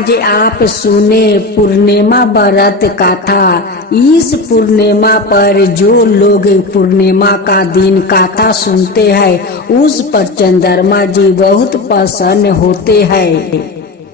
आज आप सुने पूर्णिमा व्रत कथा। इस पूर्णिमा पर जो लोग पूर्णिमा का दिन कथा सुनते हैं उस पर चंद्रमा जी बहुत प्रसन्न होते हैं।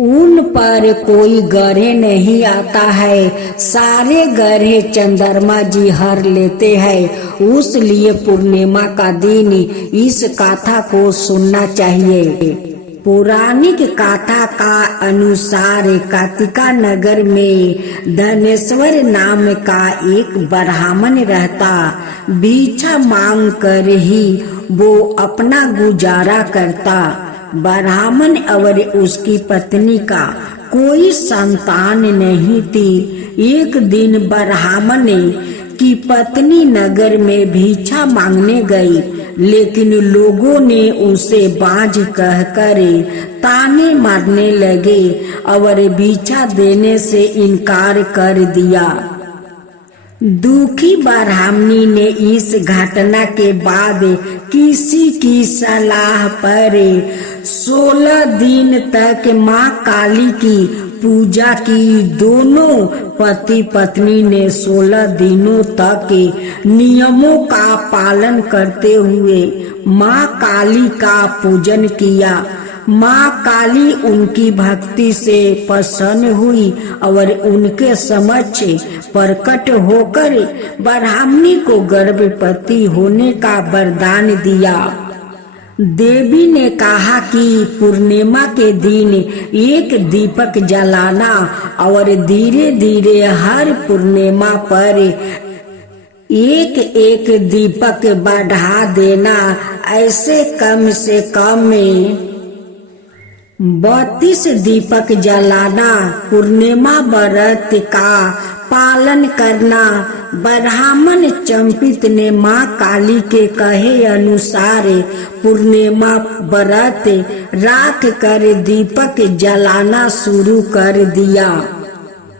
उन पर कोई ग्रह नहीं आता है, सारे ग्रह चंद्रमा जी हर लेते हैं। उसलिए पूर्णिमा का दिन इस कथा को सुनना चाहिए। पौराणिक कथा का अनुसार कार्तिका नगर में धनेश्वर नाम का एक ब्राह्मण रहता। भिक्षा मांग कर ही वो अपना गुजारा करता। ब्राह्मण और उसकी पत्नी का कोई संतान नहीं थी। एक दिन ब्राह्मण की पत्नी नगर में भिक्षा मांगने गई, लेकिन लोगों ने उसे बाझ कहकर ताने मारने लगे और भिक्षा देने से इनकार कर दिया। दुखी ब्राह्मणी ने इस घटना के बाद किसी की सलाह पर 16 दिन तक माँ काली की पूजा की। दोनों पति पत्नी ने 16 दिनों तक नियमों का पालन करते हुए माँ काली का पूजन किया। माँ काली उनकी भक्ति से प्रसन्न हुई और उनके समक्ष प्रकट होकर ब्राह्मणी को गर्भवती होने का वरदान दिया। देवी ने कहा कि पूर्णिमा के दिन एक दीपक जलाना और धीरे धीरे हर पूर्णिमा पर एक एक दीपक बढ़ा देना। ऐसे कम से कम 32 दीपक जलाना। पूर्णिमा व्रत का पालन करना। ब्राह्मण चंपित ने माँ काली के कहे अनुसार पूर्णिमा व्रत राख कर दीपक जलाना शुरू कर दिया।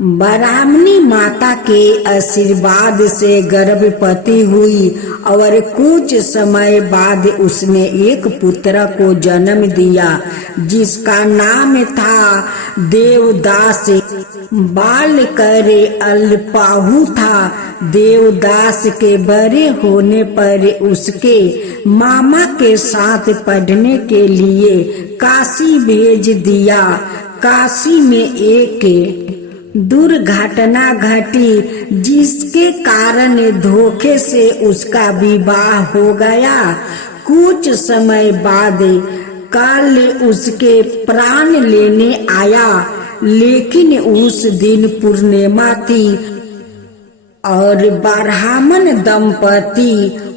ब्राह्मणी माता के आशीर्वाद से गर्भवती हुई और कुछ समय बाद उसने एक पुत्र को जन्म दिया जिसका नाम था देवदास। बाल कर अल्पाहु था। देवदास के बड़े होने पर उसके मामा के साथ पढ़ने के लिए काशी भेज दिया। काशी में एक दुर्घटना घटी जिसके कारण धोखे से उसका विवाह हो गया। कुछ समय बाद काल उसके प्राण लेने आया, लेकिन उस दिन पूर्णिमा थी और ब्राह्मण दंपति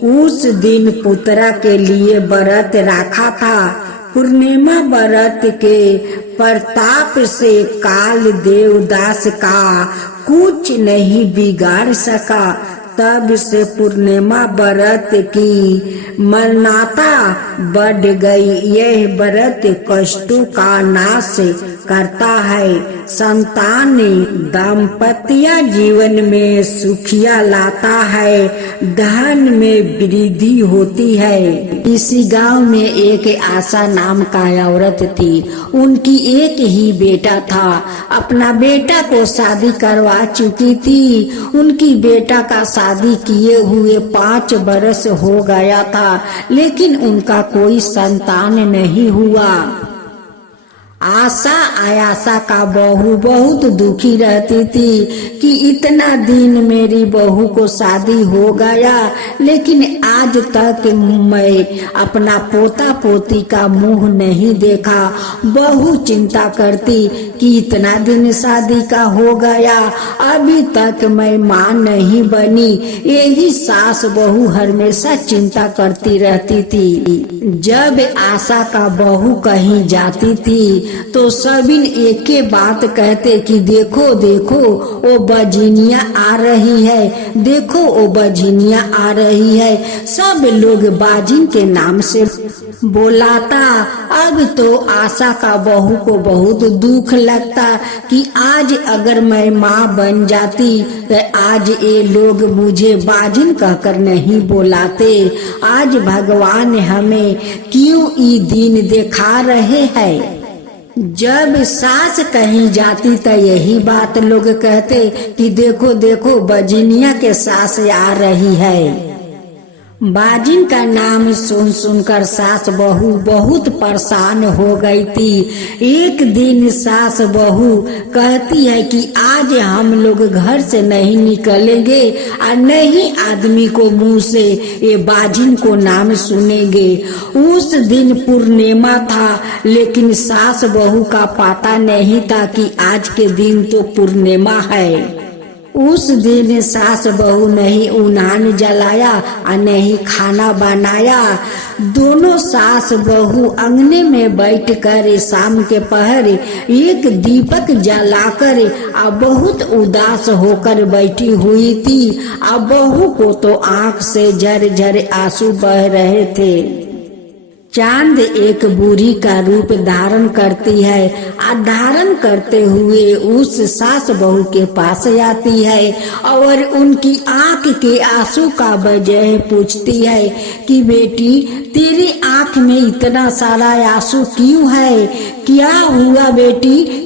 उस दिन पुत्र के लिए व्रत रखा था। पूर्णिमा व्रत के प्रताप से काल देवदास का कुछ नहीं बिगाड़ सका। तब से पूर्णिमा व्रत की मान्यता बढ़ गई। यह व्रत कष्टों का नाश करता है, संतान दाम्पत्य जीवन में सुखिया लाता है, धन में वृद्धि होती है। इसी गांव में एक आशा नाम का औरत थी। उनकी एक ही बेटा था। अपना बेटा को शादी करवा चुकी थी। उनकी बेटा का शादी किए हुए 5 बरस हो गया था, लेकिन उनका कोई संतान नहीं हुआ। आशा का बहू बहुत दुखी रहती थी कि इतना दिन मेरी बहू को शादी हो गया, लेकिन आज तक मैं अपना पोता पोती का मुंह नहीं देखा। बहू चिंता करती कि इतना दिन शादी का हो गया, अभी तक मैं मां नहीं बनी। यही सास बहू हमेशा चिंता करती रहती थी। जब आशा का बहू कहीं जाती थी तो सभी एक के बात कहते कि देखो देखो वो बजिनिया आ रही है, देखो वो बजिनिया आ रही है। सब लोग बाजिन के नाम से बोलाता। अब तो आशा का बहू को बहुत दुख लगता कि आज अगर मैं माँ बन जाती तो आज ये लोग मुझे बाजिन कहकर नहीं बुलाते। आज भगवान हमें क्यों ये दिन दिखा रहे हैं। जब सास कहीं जाती तो यही बात लोग कहते कि देखो देखो बजिनिया के सास आ रही है। बाजिन का नाम सुन सुनकर सास बहू बहुत परेशान हो गई थी। एक दिन सास बहू कहती है कि आज हम लोग घर से नहीं निकलेंगे और नहीं आदमी को मुंह से ये बाजिन को नाम सुनेंगे। उस दिन पूर्णिमा था, लेकिन सास बहू का पता नहीं था कि आज के दिन तो पूर्णिमा है। उस दिन सास बहू नहीं उन्हान जलाया और नहीं खाना बनाया। दोनों सास बहू अंगने में बैठकर शाम के पहर एक दीपक जलाकर बहुत उदास होकर बैठी हुई थी। बहू को तो आंख से झर आंसू बह रहे थे। चांद एक बूढ़ी का रूप धारण करती है। धारण करते हुए उस सास बहू के पास आती है और उनकी आंख के आंसू का वजह पूछती है कि बेटी तेरी आंख में इतना सारा आंसू क्यों है? क्या हुआ बेटी?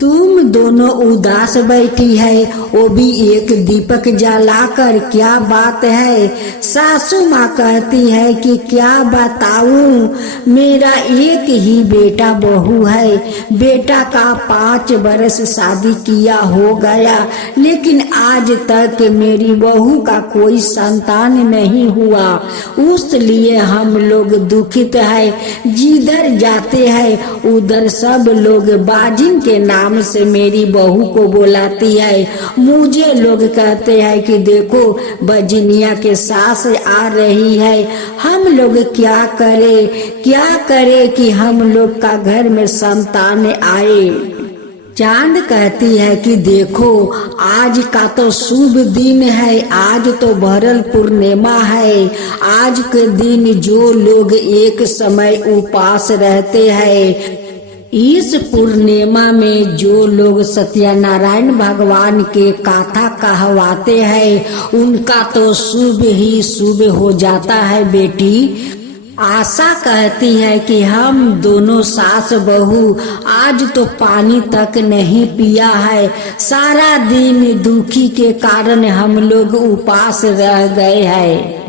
तुम दोनों उदास बैठी है, वो भी एक दीपक जलाकर, क्या बात है? सासू माँ कहती है कि क्या बताऊं, मेरा एक ही बेटा बहू है। बेटा का 5 बरस शादी किया हो गया, लेकिन आज तक मेरी बहू का कोई संतान नहीं हुआ। उस लिए हम लोग दुखित है। जिधर जाते हैं उधर सब लोग बाजिन के नाम से मेरी बहू को बुलाती है। मुझे लोग कहते हैं कि देखो बजिनिया के सास आ रही है। हम लोग क्या करे कि हम लोग का घर में संतान आए। चांद कहती है कि देखो आज का तो शुभ दिन है, आज तो भरल पूर्णिमा है। आज के दिन जो लोग एक समय उपास रहते हैं, इस पूर्णिमा में जो लोग सत्यनारायण भगवान के कथा कहवाते हैं, उनका तो शुभ ही शुभ हो जाता है बेटी। आशा कहती है कि हम दोनों सास बहू आज तो पानी तक नहीं पिया है। सारा दिन दुखी के कारण हम लोग उपास रह गए हैं।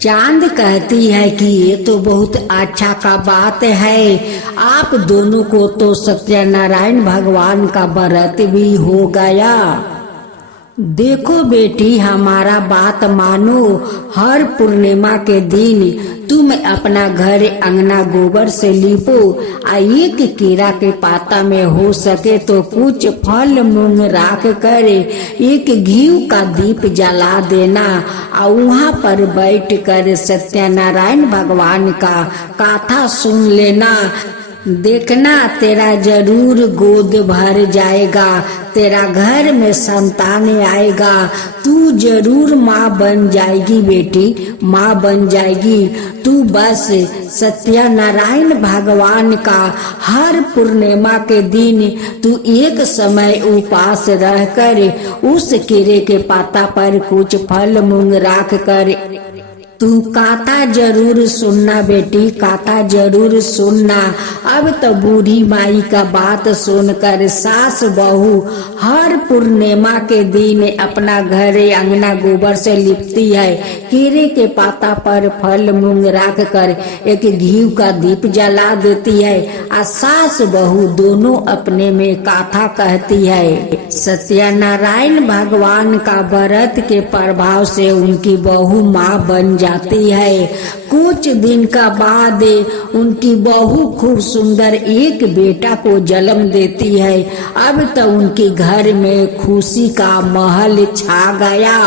चांद कहती है कि ये तो बहुत अच्छा का बात है। आप दोनों को तो सत्यनारायण भगवान का व्रत भी हो गया। देखो बेटी हमारा बात मानो, हर पूर्णिमा के दिन तुम अपना घर अंगना गोबर से लीपो। एक केरा के पाता में हो सके तो कुछ फल मूंग राख कर एक घी का दीप जला देना और वहाँ पर बैठ कर सत्यनारायण भगवान का कथा सुन लेना। देखना तेरा जरूर गोद भर जाएगा, तेरा घर में संतान आएगा। तू जरूर माँ बन जाएगी बेटी, माँ बन जाएगी। तू बस सत्यनारायण भगवान का हर पूर्णिमा के दिन तू एक समय उपास रहकर उस केरे के पाता पर कुछ फल मूंग राख कर तू कथा जरूर सुनना बेटी, कथा जरूर सुनना। अब तो बूढ़ी माई का बात सुनकर सास बहू हर पूर्णिमा के दिन अपना घर अंगना गोबर से लिपती है। केरे के पाता पर फल मूंग राख कर एक घी का दीप जला देती है और सास बहू दोनों अपने में कथा कहती है। सत्यनारायण भगवान का व्रत के प्रभाव से उनकी बहू माँ बन जाती है। कुछ दिन का बाद उनकी बहू खूब सुंदर एक बेटा को जन्म देती है। अब तो उनके घर में खुशी का महल छा गया।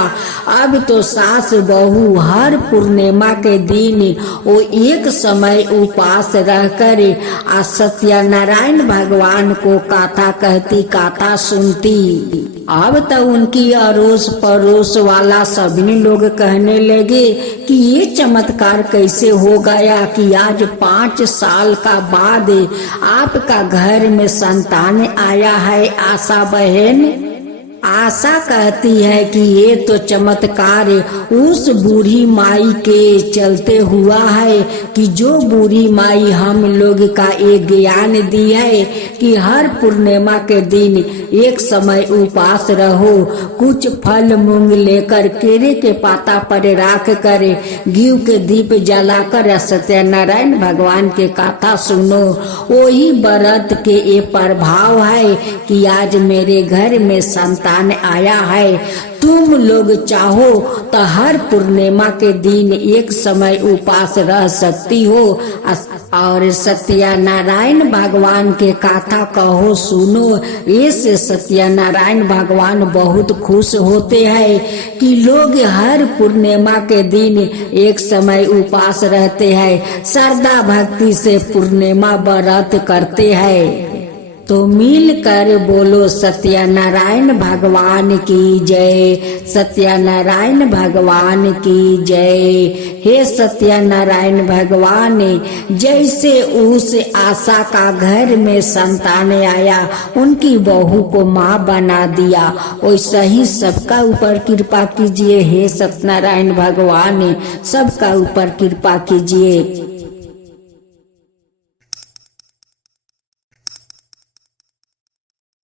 अब तो सास बहू हर पूर्णिमा के दिन वो एक समय उपास रहकर सत्यनारायण भगवान को कथा कहती, कथा सुनती। अब तो उनकी अड़ोस पड़ोस वाला सभी लोग कहने लगे कि ये चमत्कार कैसे हो गया कि आज 5 साल का बाद आपका घर में संतान आया है आशा बहन। आशा कहती है कि ये तो चमत्कार उस बूढ़ी माई के चलते हुआ है कि जो बूढ़ी माई हम लोग का एक ज्ञान दी है कि हर पूर्णिमा के दिन एक समय उपवास रहो, कुछ फल मूंग लेकर केरे के पाता पर राख कर घी के दीप जलाकर सत्यनारायण भगवान के कथा सुनो। वही व्रत के ये प्रभाव है कि आज मेरे घर में संतान आया है। तुम लोग चाहो तो हर पूर्णिमा के दिन एक समय उपवास रह सकती हो और सत्यनारायण भगवान के कथा कहो सुनो। इससे सत्यनारायण भगवान बहुत खुश होते हैं कि लोग हर पूर्णिमा के दिन एक समय उपवास रहते हैं, श्रद्धा भक्ति से पूर्णिमा व्रत करते हैं। तो मिलकर बोलो सत्यनारायण भगवान की जय, सत्यनारायण भगवान की जय। हे सत्यनारायण भगवान, जैसे उस आशा का घर में संतान आया, उनकी बहू को माँ बना दिया, वैसा ही सबका ऊपर कृपा कीजिए। हे सत्यनारायण भगवान, सबका ऊपर कृपा कीजिए।